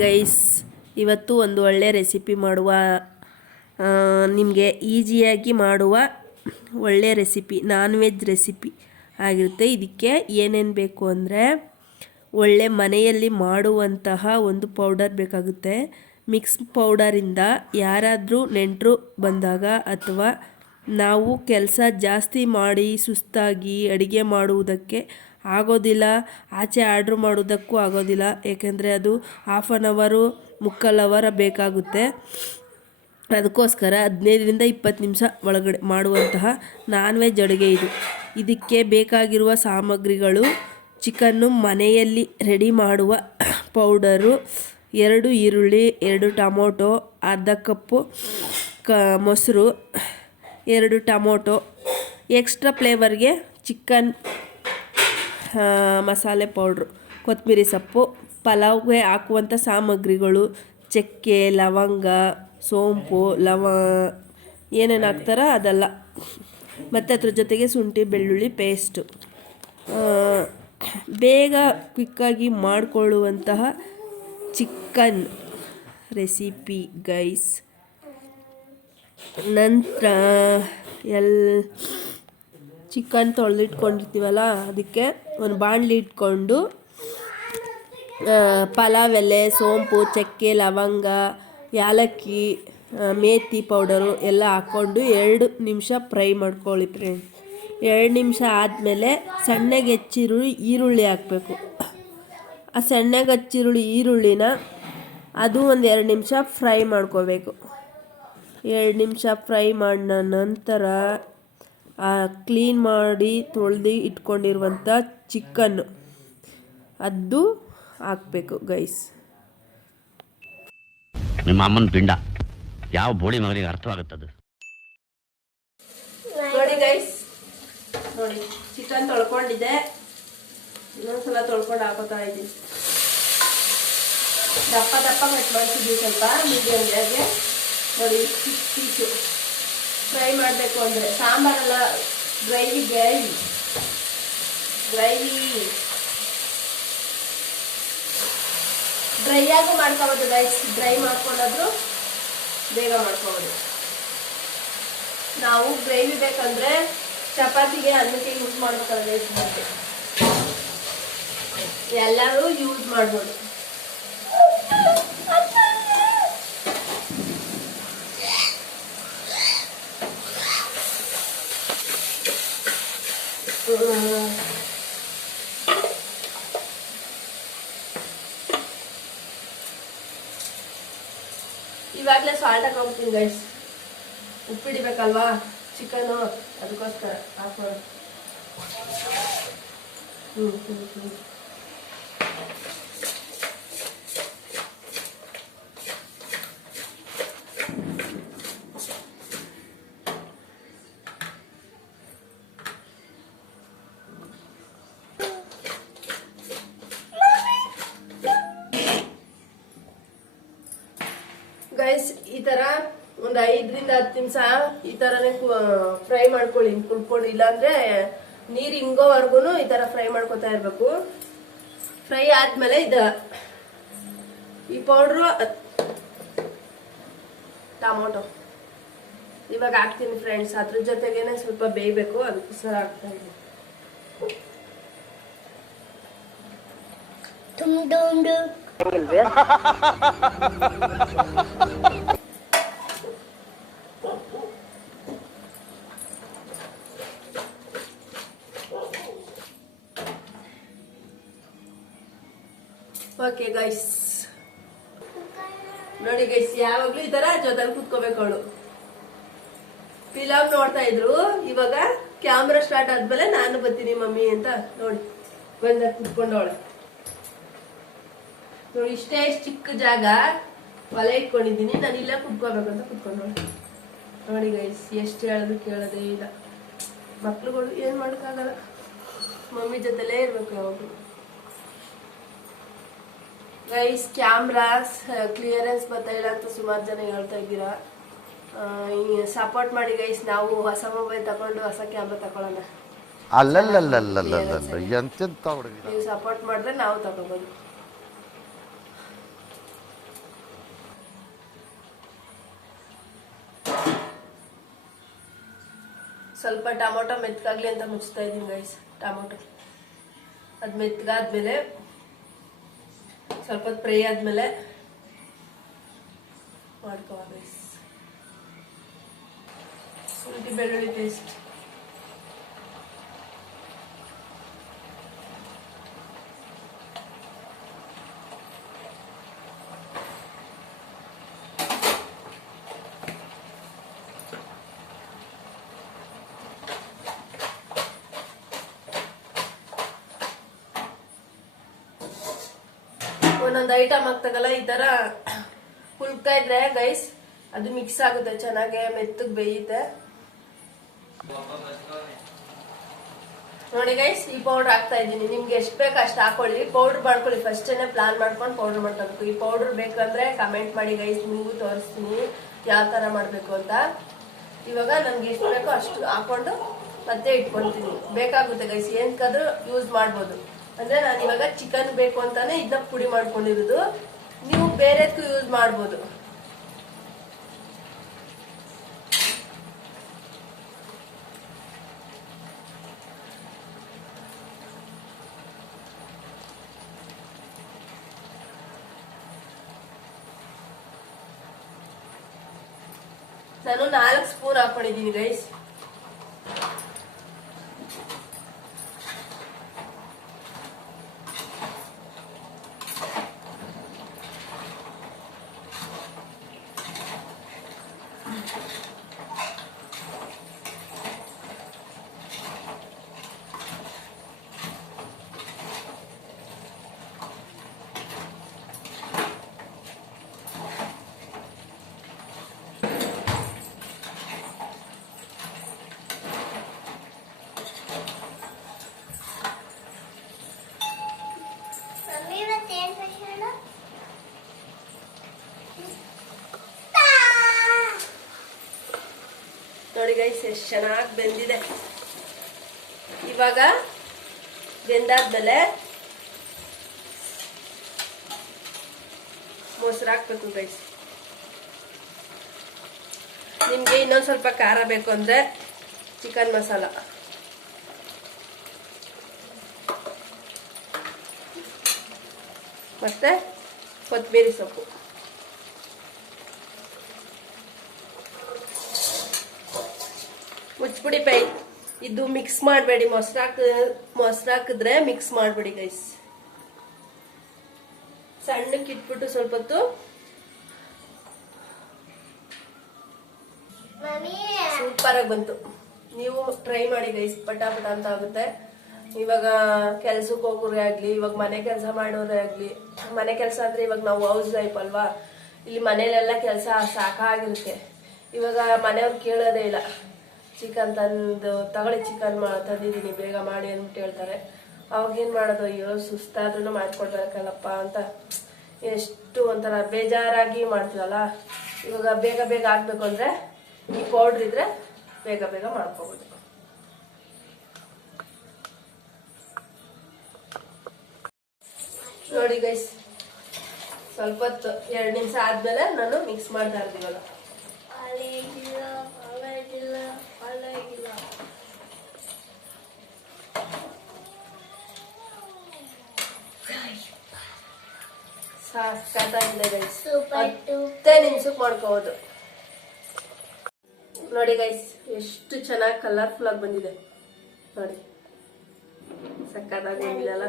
Guys ಇವತ್ತು ಒಂದು ಒಳ್ಳೆ ರೆಸಿಪಿ ಮಾಡುವ ನಿಮಗೆ ಈಸಿಯಾಗಿ ಮಾಡುವ ಒಳ್ಳೆ ರೆಸಿಪಿ ನಾನ್ ವೆಜ್ ರೆಸಿಪಿ ಆಗಿರುತ್ತೆ. ಇದಕ್ಕೆ ಏನೇನು ಬೇಕು ಅಂದರೆ ಒಳ್ಳೆ ಮನೆಯಲ್ಲಿ ಮಾಡುವಂತಹ ಒಂದು ಪೌಡರ್ ಬೇಕಾಗುತ್ತೆ. ಮಿಕ್ಸ್ ಪೌಡರಿಂದ ಯಾರಾದರೂ ನೆಂಟರು ಬಂದಾಗ ಅಥವಾ ನಾವು ಕೆಲಸ ಜಾಸ್ತಿ ಮಾಡಿ ಸುಸ್ತಾಗಿ ಅಡುಗೆ ಮಾಡುವುದಕ್ಕೆ ಆಗೋದಿಲ್ಲ. ಆಚೆ ಆರ್ಡ್ರ್ ಮಾಡೋದಕ್ಕೂ ಆಗೋದಿಲ್ಲ. ಏಕೆಂದರೆ ಅದು ಹಾಫ್ ಆನ್ ಅವರು ಮುಕ್ಕಾಲು ಅವರ ಬೇಕಾಗುತ್ತೆ. ಅದಕ್ಕೋಸ್ಕರ ಹದಿನೈದರಿಂದ ಇಪ್ಪತ್ತು ನಿಮಿಷ ಒಳಗಡೆ ಮಾಡುವಂತಹ ನಾನ್ ವೆಜ್ ಅಡುಗೆ ಇದು. ಇದಕ್ಕೆ ಬೇಕಾಗಿರುವ ಸಾಮಗ್ರಿಗಳು ಚಿಕನ್ನು ಮನೆಯಲ್ಲಿ ರೆಡಿ ಮಾಡುವ ಪೌಡರು ಎರಡು ಈರುಳ್ಳಿ, ಎರಡು ಟೊಮೊಟೊ, ಅರ್ಧ ಕಪ್ಪು ಕ, ಮೊಸರು, ಎರಡು ಟೊಮೊಟೊ. ಎಕ್ಸ್ಟ್ರಾ ಫ್ಲೇವರ್ಗೆ ಚಿಕನ್ ಮಸಾಲೆ ಪೌಡ್ರು ಕೊತ್ತಂಬರಿ ಸೊಪ್ಪು, ಪಲಾವ್ಗೆ ಹಾಕುವಂಥ ಸಾಮಗ್ರಿಗಳು, ಚಕ್ಕೆ, ಲವಂಗ, ಸೋಂಪು, ಲವ, ಏನೇನು ಹಾಕ್ತಾರೋ ಅದೆಲ್ಲ. ಮತ್ತು ಅದ್ರ ಜೊತೆಗೆ ಶುಂಠಿ, ಬೆಳ್ಳುಳ್ಳಿ ಪೇಸ್ಟು ಬೇಗ ಕ್ವಿಕ್ಕಾಗಿ ಮಾಡಿಕೊಳ್ಳುವಂತಹ ಚಿಕನ್ ರೆಸಿಪಿ ಗೈಸ್ ನಂತರ ಎಲ್ ಚಿಕನ್ ತೊಳೆದಿಟ್ಕೊಂಡಿರ್ತೀವಲ್ಲ, ಅದಕ್ಕೆ ಒಂದು ಬಾಣಲಿ ಇಟ್ಕೊಂಡು ಪಲಾವ್ ಎಲೆ, ಸೋಂಪು, ಚಕ್ಕೆ, ಲವಂಗ, ಯಾಲಕ್ಕಿ ಮೇತಿ ಪೌಡರು ಎಲ್ಲ ಹಾಕ್ಕೊಂಡು ಎರಡು ನಿಮಿಷ ಫ್ರೈ ಮಾಡ್ಕೊಳ್ಳಿ ಫ್ರೆಂಡ್ ಎರಡು ನಿಮಿಷ ಆದಮೇಲೆ ಸಣ್ಣಗೆ ಹೆಚ್ಚಿರುಳ್ಳಿ ಈರುಳ್ಳಿ ಹಾಕಬೇಕು. ಆ ಸಣ್ಣಗೆ ಹಚ್ಚಿರುಳ್ಳಿ ಈರುಳ್ಳಿನ ಅದು ಒಂದು ಎರಡು ನಿಮಿಷ ಫ್ರೈ ಮಾಡ್ಕೋಬೇಕು. ಎರಡು ನಿಮಿಷ ಫ್ರೈ ಮಾಡಿದ ನಂತರ ಕ್ಲೀನ್ ಮಾಡಿ ತೊಳೆದು ಇಟ್ಕೊಂಡಿರುವಂಥ ಚಿಕನ್ ಅದು ಹಾಕಬೇಕು ಗೈಸ್ ನಿಮ್ಮ ಅಮ್ಮನ ಪಿಂಡ. ಯಾವ ಬೋಳಿ ಮಗನಿಗೆ ಅರ್ಥವಾಗುತ್ತದೆ? ನೋಡಿ ಗೈಸ್ ನೋಡಿ ಚಿಕನ್ ತೊಳ್ಕೊಂಡಿದ್ದೆ. ಇನ್ನೊಂದ್ಸಲ ತೊಳ್ಕೊಂಡು ಹಾಕೋತಾ ಇದ್ದೀನಿ. ದಪ್ಪ ದಪ್ಪ ಕಟ್ ಮಾಡ್ತಿದ್ವಿ ಸ್ವಲ್ಪ ಮೀಡಿಯಮ್ಗೆ ನೋಡಿ ಚಿಕ್ಕ ಪೀಸು ಫ್ರೈ ಮಾಡಬೇಕು ಅಂದರೆ ಸಾಂಬಾರೆಲ್ಲ ಗ್ರೈವಿ ಗ್ರೈವಿ. ಗ್ರೈವಿ. ಡ್ರೈ ಆಗೂ ಮಾಡ್ಕೋಬೋದು ರೈಸ್ ಡ್ರೈ ಮಾಡ್ಕೊಂಡಾದ್ರು ಬೇಗ ಮಾಡ್ಕೋಬೋದು. ನಾವು ಗ್ರೇವಿ ಬೇಕಂದ್ರೆ ಚಪಾತಿಗೆ ಅನ್ನಕ್ಕೆ ಯೂಸ್ ಮಾಡ್ಬೇಕಲ್ಲ ರೈಸ್ ಮಾಡಿ ಎಲ್ಲರೂ ಯೂಸ್ ಮಾಡ್ಬೋದು. ಇವಾಗಲೇ ಸಾಲ್ಟ್ ಹಾಕೋಗ್ತೀನಿ ಗೈಸ್ ಉಪ್ಪಿಡಿಬೇಕಲ್ವಾ ಚಿಕನು ಅದಕ್ಕೋಸ್ಕರ ಮಾಡಿ ಹ್ಞೂ ಹ್ಞೂ ಹ್ಞೂ ಗೈಸ್ ಈ ತರ ಒಂದ್ ಐದರಿಂದ ಹತ್ತು ನಿಮಿಷ ಈ ತರನೇ ಫ್ರೈ ಮಾಡ್ಕೊಳ್ಳಿ ಕುಳ್ಕೊಂಡು ಇಲ್ಲಾಂದ್ರೆ ನೀರ್ ಹಿಂಗೋವರ್ಗು ಈ ತರ ಫ್ರೈ ಮಾಡ್ಕೊತಾ ಇರ್ಬೇಕು. ಫ್ರೈ ಆದ್ಮೇಲೆ ಇದ ಈ ಪೌಡ್ರು ಟೊಮೊಟೊ. ಇವಾಗ ಹಾಕ್ತೀನಿ ಫ್ರೆಂಡ್ಸ್ ಅದ್ರ ಜೊತೆಗೇನೆ ಸ್ವಲ್ಪ ಬೇಯಬೇಕು ಅದಕ್ಕೋಸ್ಕರ ಹಾಕ್ತಾ ಇದ್ದೀನಿ. ಓಕೆ ಗೈಸ್ ನೋಡಿ ಗೈಸ್ ಯಾವಾಗ್ಲೂ ಈ ತರ ಜೊತೆಲಿ ಕುತ್ಕೋಬೇಕು ಅವಳು. ಫಿಲಮ್ ನೋಡ್ತಾ ಇದ್ರು. ಇವಾಗ ಕ್ಯಾಮ್ರಾ ಸ್ಟಾರ್ಟ್ ಆದ್ಮೇಲೆ ನಾನು ಬರ್ತೀನಿ, ಮಮ್ಮಿ ಅಂತ ನೋಡಿ. ಬಂದ ಕುತ್ಕೊಂಡವಳೆ. ನೋಡಿ ಇಷ್ಟೇ ಇಷ್ಟ್ ಚಿಕ್ಕ ಜಾಗ ಒಲೆ ಇಟ್ಕೊಂಡಿದ್ದೀನಿ. ನಾನು ಇಲ್ಲೇ ಕುತ್ಕೋಬೇಕು ಅಂತ ನೋಡಿ ನೋಡಿ ಗೈಸ್ ಎಷ್ಟು ಹೇಳೋದು ಕೇಳೋದೇ ಇಲ್ಲ. ಮಕ್ಳುಗಳು ಏನ್ ಮಾಡೋಕ್ಕಾಗಲ್ಲ. ಮಮ್ಮಿ ಜೊತೆಲೇ ಇರ್ಬೇಕು ಯಾವಾಗಲೂ. ಗೈಸ್ ಕ್ಯಾಮ್ರಾಸ್ ಕ್ಲಿಯರೆನ್ಸ್ ಬರ್ತಾ ಇಲ್ಲ ಅಂತ ಸುಮಾರು ಜನ ಹೇಳ್ತಾ ಇದ್ದೀರಾ. ಸಪೋರ್ಟ್ ಮಾಡಿ ಗೈಸ್ ನಾವು ಹೊಸ ಮೊಬೈಲ್ ತಗೊಂಡು ಹೊಸ ಕ್ಯಾಮ್ರಾ ತಗೊಳ್ಳೋಣ. ಅಲ್ಲ. ಎಂತೆಂತ ಹುಡುಗಿ ನೀವು ಸಪೋರ್ಟ್ ಮಾಡಿದ್ರೆ ನಾವು ತಗೋಬೋದು. ಸ್ವಲ್ಪ ಟೊಮೊಟೊ ಮೆತ್ಕಾಗ್ಲಿ ಅಂತ ಮುಚ್ತಾ ಇದ್ದೀನಿ ಗೈಸ್ ಟೊಮೊಟೊ. ಅದು ಮೆತ್ಗಾದ್ಮೇಲೆ ಸ್ವಲ್ಪ ಫ್ರೈ ಆದ್ಮೇಲೆ ಮಾಡ್ಕೋ ಗೈಸ್ ಶುಂಠಿ ಬೆಳ್ಳುಳ್ಳಿ ಪೇಸ್ಟ್ ಒಂದೊಂದು ಐಟಮ್ ಆಗ್ತಾಗಲ್ಲ ಈ ತರ ಹುಲ್ಕ ಇದ್ರೆ ಗೈಸ್ ಅದು ಮಿಕ್ಸ್ ಆಗುತ್ತೆ, ಚೆನ್ನಾಗೆ ಮೆತ್ತಗ್ ಬೇಯುತ್ತೆ. ನೋಡಿ ಗೈಸ್ ಈ ಪೌಡರ್ ಹಾಕ್ತಾ ಇದ್ದೀನಿ. ನಿಮ್ಗೆ ಎಷ್ಟು ಬೇಕು ಅಷ್ಟು ಹಾಕೊಳ್ಳಿ. ಪೌಡರ್ ಮಾಡ್ಕೊಳ್ಳಿ. ಫಸ್ಟೇನೆ ಪ್ಲಾನ್ ಮಾಡ್ಕೊಂಡು ಪೌಡರ್ ಮಾಡ್ಕೊಬೇಕು. ಈ ಪೌಡರ್ ಬೇಕಂದ್ರೆ ಕಮೆಂಟ್ ಮಾಡಿ ಗೈಸ್ ನಿಮಗೂ ತೋರಿಸ್ತೀನಿ ಯಾವ ತರ ಮಾಡ್ಬೇಕು ಅಂತ. ಇವಾಗ ನನ್ಗೆ ಎಷ್ಟು ಬೇಕೋ ಅಷ್ಟು ಹಾಕೊಂಡು ಮತ್ತೆ ಇಟ್ಕೊಳ್ತೀನಿ. ಬೇಕಾಗುತ್ತೆ ಗೈಸ್ ಏನ್ಕಾದ್ರೂ ಯೂಸ್ ಮಾಡ್ಬೋದು. ಅಂದ್ರೆ ನಾನು ಇವಾಗ ಚಿಕನ್ ಬೇಕು ಅಂತಾನೆ ಇದನ್ನ ಪುಡಿ ಮಾಡ್ಕೊಂಡಿರೋದು. ನೀವು ಬೇರೆದಕ್ಕೂ ಯೂಸ್ ಮಾಡ್ಬೋದು. ನಾನು ನಾಲ್ಕು ಸ್ಪೂನ್ ಹಾಕೊಂಡಿದ್ದೀನಿ ಗೈಸ್ ಗೈಸ್ ಎಷ್ಟು ಚೆನ್ನಾಗಿ ಬೆಂದಿದೆ. ಇವಾಗ ಬೆಂದಾದ್ಮೇಲೆ ಮೊಸರು ಹಾಕ್ಬೇಕು ಗೈಸ್ ನಿಮ್ಗೆ ಇನ್ನೊಂದು ಸ್ವಲ್ಪ ಖಾರ ಬೇಕು ಅಂದ್ರೆ ಚಿಕನ್ ಮಸಾಲ. ಮತ್ತೆ ಕೊತ್ತಂಬರಿ ಸೊಪ್ಪು. ಮುಚ್ಬಿಡಿ ಪೈ ಇದು ಮಿಕ್ಸ್ ಮಾಡಬೇಡಿ. ಮೊಸರು ಹಾಕ ಮೊಸರು ಹಾಕಿದ್ರೆ ಮಿಕ್ಸ್ ಮಾಡಬೇಡಿ ಗೈಸ್ ಸಣ್ಣಕ್ಕೆ ಇಟ್ಬಿಟ್ಟು ಸ್ವಲ್ಪ ಹೊತ್ತು. ಸೂಪರ್ ಆಗಿ ಬಂತು. ನೀವು ಟ್ರೈ ಮಾಡಿ ಗೈಸ್ ಪಟ ಪಟ ಅಂತ ಆಗುತ್ತೆ. ಇವಾಗ ಕೆಲ್ಸಕ್ಕೆ ಹೋಗೋರೇ ಆಗ್ಲಿ ಇವಾಗ ಮನೆ ಕೆಲಸ ಮಾಡೋರೇ ಆಗ್ಲಿ ಮನೆ ಕೆಲಸ ಅಂದ್ರೆ ಇವಾಗ ನಾವು ಹೌಸ್ ವೈಫ್ ಅಲ್ವಾ? ಇಲ್ಲಿ ಮನೇಲೆಲ್ಲ ಕೆಲಸ ಸಾಕಾಗಿರುತ್ತೆ. ಇವಾಗ ಮನೆಯವ್ರು ಕೇಳೋದೇ ಇಲ್ಲ. ಚಿಕನ್ ತಂದು, ತಗೊಳ್ಳಿ ಚಿಕನ್ ತಂದಿದ್ದೀನಿ, ಬೇಗ ಮಾಡಿ ಅಂದ್ಬಿಟ್ಟು ಹೇಳ್ತಾರೆ. ಅವಾಗ ಏನು ಮಾಡೋದು, ಅಯ್ಯೋ ಸುಸ್ತಾದ್ರೂ ಮಾಡ್ಕೊಡ್ಬೇಕಲ್ಲಪ್ಪ ಅಂತ. ಎಷ್ಟು ಒಂಥರ ಬೇಜಾರಾಗಿ ಮಾಡ್ತೀವಲ್ಲ. ಇವಾಗ ಬೇಗ ಬೇಗ ಹಾಕ್ಬೇಕು ಅಂದರೆ ಈ ಪೌಡ್ರ್ ಇದ್ರೆ ಬೇಗ ಬೇಗ ಮಾಡ್ಕೋಬೋದು. ನೋಡಿ ಗೈಸ್ ಸ್ವಲ್ಪ ಹೊತ್ತು, ಎರಡು ನಿಮಿಷ ಆದ್ಮೇಲೆ ನಾನು ಮಿಕ್ಸ್ ಮಾಡ್ತಾ ಇರ್ತೀನಿ ಹತ್ತೇ ನಿಮಿಷಕ್ಕೆ ಮಾಡ್ಕೋಬಹುದು ನೋಡಿ ಗೈಸ್ ಎಷ್ಟು ಚೆನ್ನಾಗಿ ಕಲರ್ಫುಲ್ ಆಗಿ ಬಂದಿದೆ. ನೋಡಿ. ಸಕ್ಕತ್ತಾಗಿ ಬಂದಿದೆಲ್ಲ